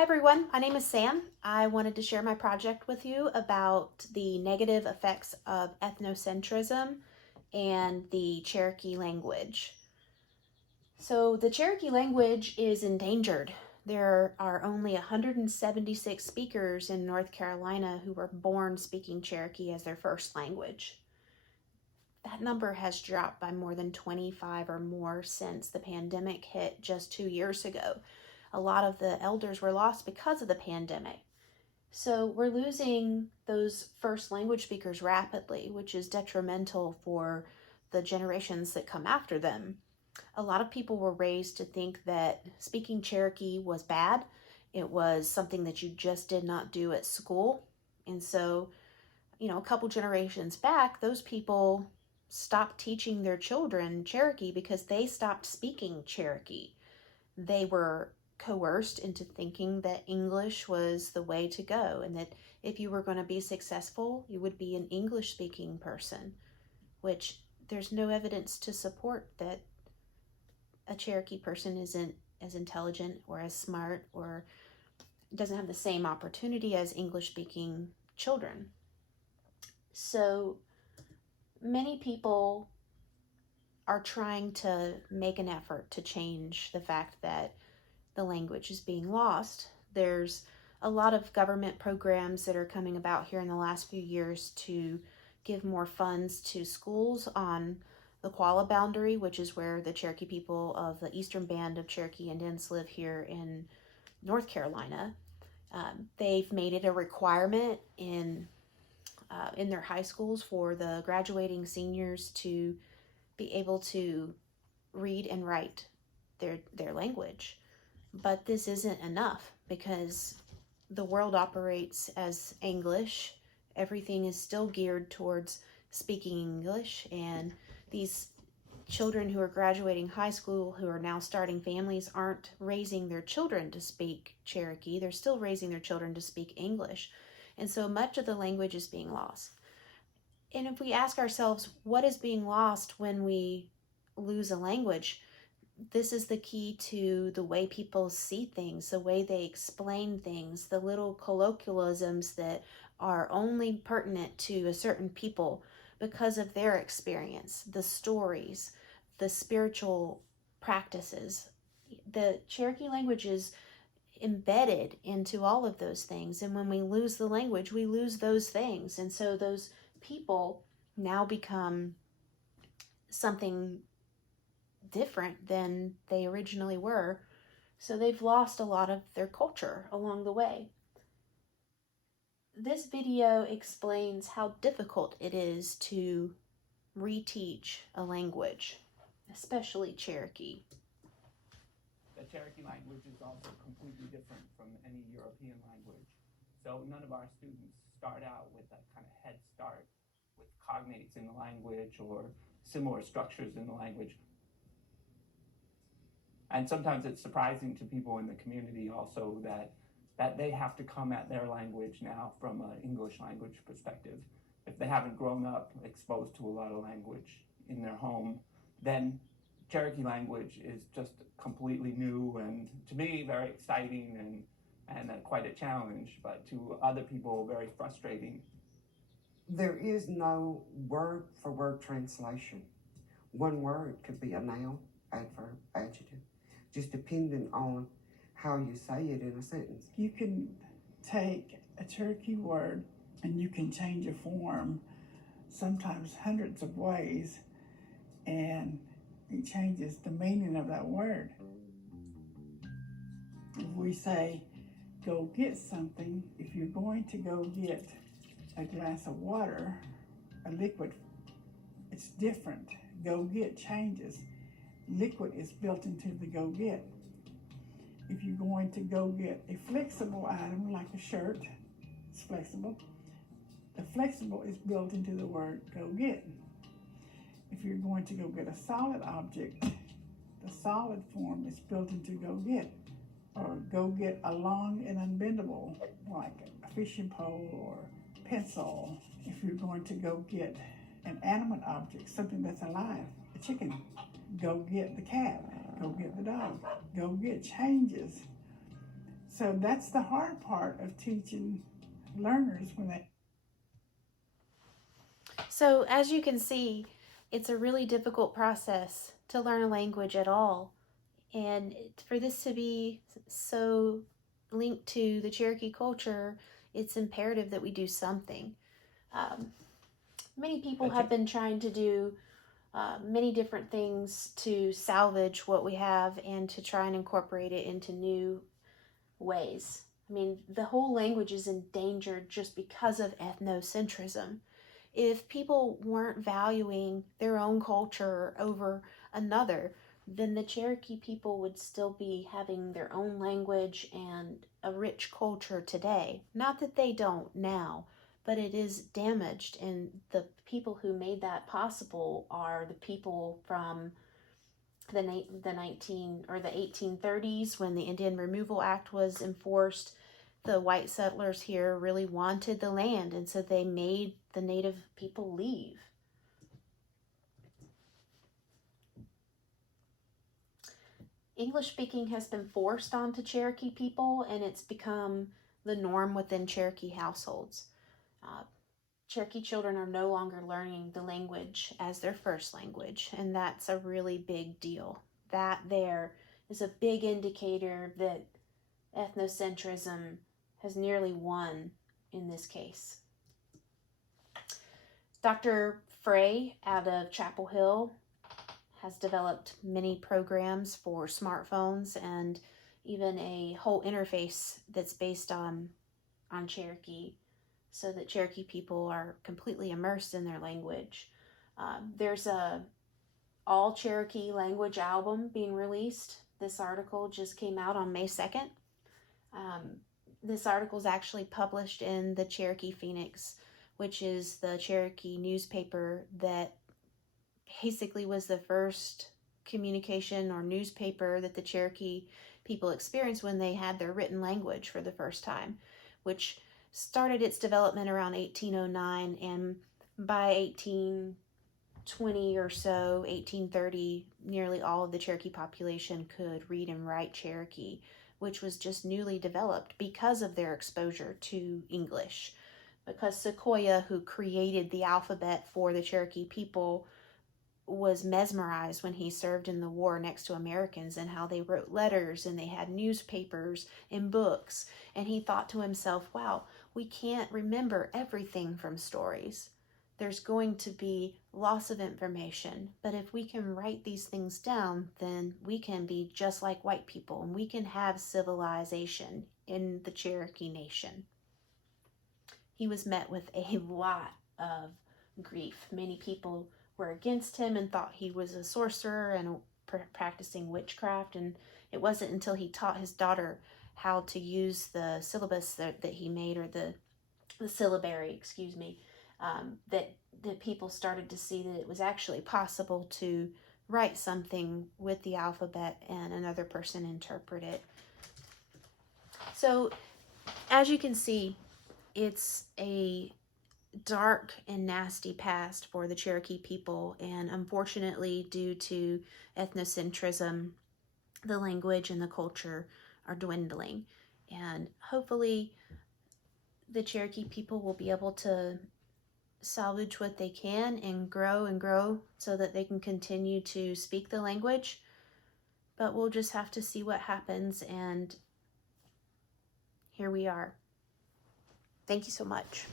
Hi everyone, my name is Sam. I wanted to share my project with you about the negative effects of ethnocentrism and the Cherokee language. So the Cherokee language is endangered. There are only 176 speakers in North Carolina who were born speaking Cherokee as their first language. That number has dropped by more than 25 or more since the pandemic hit just 2 years ago. A lot of the elders were lost because of the pandemic. So we're losing those first language speakers rapidly, which is detrimental for the generations that come after them. A lot of people were raised to think that speaking Cherokee was bad. It was something that you just did not do at school. And so, a couple generations back, those people stopped teaching their children Cherokee because they stopped speaking Cherokee. They were coerced into thinking that English was the way to go and that if you were going to be successful, you would be an English speaking person, which there's no evidence to support that a Cherokee person isn't as intelligent or as smart or doesn't have the same opportunity as English speaking children. So many people are trying to make an effort to change the fact that the language is being lost. There's a lot of government programs that are coming about here in the last few years to give more funds to schools on the Qualla boundary, which is where the Cherokee people of the Eastern Band of Cherokee Indians live here in North Carolina. They've made it a requirement in their high schools for the graduating seniors to be able to read and write their language. But this isn't enough because the world operates as English. Everything is still geared towards speaking English, and these children who are graduating high school who are now starting families aren't raising their children to speak Cherokee. They're still raising their children to speak English. And so much of the language is being lost. And if we ask ourselves, what is being lost when we lose a language? This is the key to the way people see things, the way they explain things, the little colloquialisms that are only pertinent to a certain people because of their experience, the stories, the spiritual practices. The Cherokee language is embedded into all of those things. And when we lose the language, we lose those things. And so those people now become something different than they originally were. So they've lost a lot of their culture along the way. This video explains how difficult it is to reteach a language, especially Cherokee. The Cherokee language is also completely different from any European language. So none of our students start out with that kind of head start with cognates in the language or similar structures in the language. And sometimes it's surprising to people in the community also that they have to come at their language now from an English language perspective. If they haven't grown up exposed to a lot of language in their home, then Cherokee language is just completely new and to me very exciting and quite a challenge, but to other people very frustrating. There is no word for word translation. One word could be a noun, adverb, adjective, just depending on how you say it in a sentence. You can take a Cherokee word and you can change a form sometimes hundreds of ways, and it changes the meaning of that word. If we say, go get something, if you're going to go get a glass of water, a liquid, it's different. Go get changes. Liquid is built into the go get. If you're going to go get a flexible item like a shirt, it's flexible. The flexible is built into the word go get. If you're going to go get a solid object, the solid form is built into go get. Or go get a long and unbendable, like a fishing pole or pencil. If you're going to go get an animate object, something that's alive, a chicken, go get the cat, go get the dog, go get changes. So that's the hard part of teaching learners when they. So as you can see, it's a really difficult process to learn a language at all. And for this to be so linked to the Cherokee culture, it's imperative that we do something. Many people have been trying to do many different things to salvage what we have and to try and incorporate it into new ways. I mean, the whole language is endangered just because of ethnocentrism. If people weren't valuing their own culture over another, then the Cherokee people would still be having their own language and a rich culture today. Not that they don't now, but it is damaged, and the people who made that possible are the people from the 1830s, when the Indian Removal Act was enforced. The white settlers here really wanted the land, and so they made the native people leave. English speaking has been forced onto Cherokee people, and it's become the norm within Cherokee households. Cherokee children are no longer learning the language as their first language, and that's a really big deal. That there is a big indicator that ethnocentrism has nearly won in this case. Dr. Frey out of Chapel Hill has developed many programs for smartphones and even a whole interface that's based on Cherokee, so that Cherokee people are completely immersed in their language. There's a all Cherokee language album being released. This article just came out on May 2nd. This article is actually published in the Cherokee Phoenix, which is the Cherokee newspaper that basically was the first communication or newspaper that the Cherokee people experienced when they had their written language for the first time, which started its development around 1809, and by 1820 or so, 1830, nearly all of the Cherokee population could read and write Cherokee, which was just newly developed because of their exposure to English. Because Sequoyah, who created the alphabet for the Cherokee people, was mesmerized when he served in the war next to Americans, and how they wrote letters and they had newspapers and books. And he thought to himself, wow, we can't remember everything from stories. There's going to be loss of information, but if we can write these things down, then we can be just like white people, and we can have civilization in the Cherokee Nation. He was met with a lot of grief. Many people were against him and thought he was a sorcerer and practicing witchcraft, and it wasn't until he taught his daughter how to use the syllabus that he made, or the syllabary, that people started to see that it was actually possible to write something with the alphabet and another person interpret it. So, as you can see, it's a dark and nasty past for the Cherokee people, and unfortunately, due to ethnocentrism, the language and the culture are dwindling. And hopefully the Cherokee people will be able to salvage what they can and grow so that they can continue to speak the language. But we'll just have to see what happens, and here we are. Thank you so much.